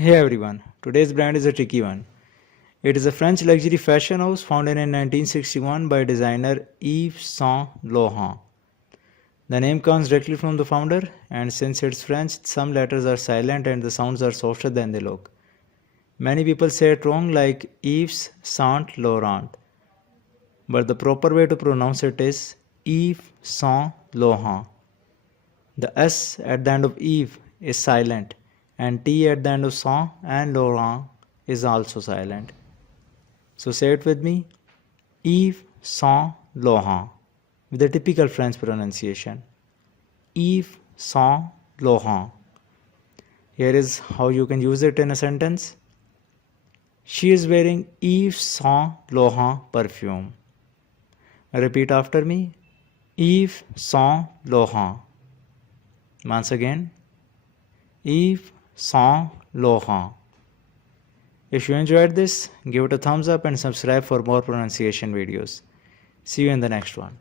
Hey everyone, today's brand is a tricky one. It is a French luxury fashion house founded in 1961 by designer Yves Saint Laurent. The name comes directly from the founder, and since it's French, some letters are silent and the sounds are softer than they look. Many people say it wrong, like Yves Saint Laurent, but the proper way to pronounce it is Yves Saint Laurent. The S at the end of Eve is silent, and T at the end of Saint and Laurent is also silent. So say it with me, Yves Saint Laurent, with a typical French pronunciation. Yves Saint Laurent. Here is how you can use it in a sentence. She is wearing Yves Saint Laurent perfume. Repeat after me. Yves Saint Laurent. Once again. Yves Saint Laurent. If you enjoyed this, give it a thumbs up and subscribe for more pronunciation videos. See you in the next one.